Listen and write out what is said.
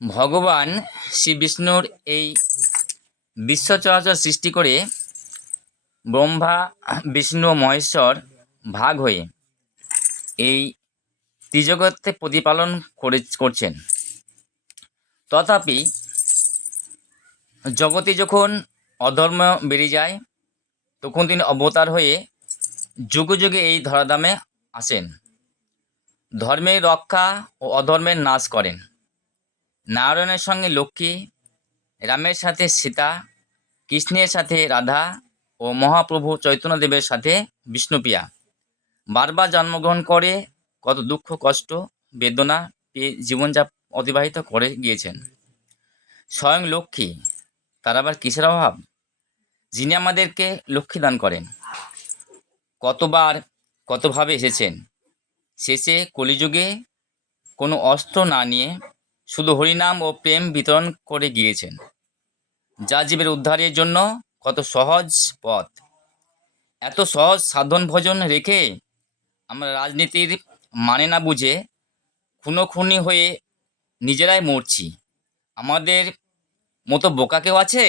ভগবান শ্রী বিষ্ণুর এই বিশ্ব চরাচর সৃষ্টি করে ব্রহ্মা, বিষ্ণু ও মহেশ্বর ভাগ হয়ে এই ত্রিজগৎকে প্রতিপালন করছেন। তথাপি জগতে যখন অধর্ম বেড়ে যায়, তখন তিনি অবতার হয়ে যুগে যুগে এই ধরাধামে আসেন, ধর্মের রক্ষা ও অধর্মের নাশ করেন। নারায়ণের সঙ্গে লক্ষ্মী, রামের সাথে সীতা, কৃষ্ণের সাথে রাধা ও মহাপ্রভু চৈতন্যদেবের সাথে বিষ্ণুপ্রিয়া বারবার জন্মগ্রহণ করে কত দুঃখ, কষ্ট, বেদনা পেয়ে অতিবাহিত করে গিয়েছেন। স্বয়ং লক্ষ্মী, তার আবার কিসের অভাব, যিনি আমাদেরকে লক্ষ্মী দান করেন। কতবার কতভাবে এসেছেন, শেষে কলিযুগে কোনো অস্ত্র না নিয়ে শুধু হরিনাম ও প্রেম বিতরণ করে গিয়েছেন, যা জীবের উদ্ধারের জন্য কত সহজ পথ। এত সহজ সাধন ভজন রেখে আমরা রাজনীতির মানে না বুঝে খুনোখুনি হয়ে নিজেরাই মরছি। আমাদের মতো বোকা কেউ আছে?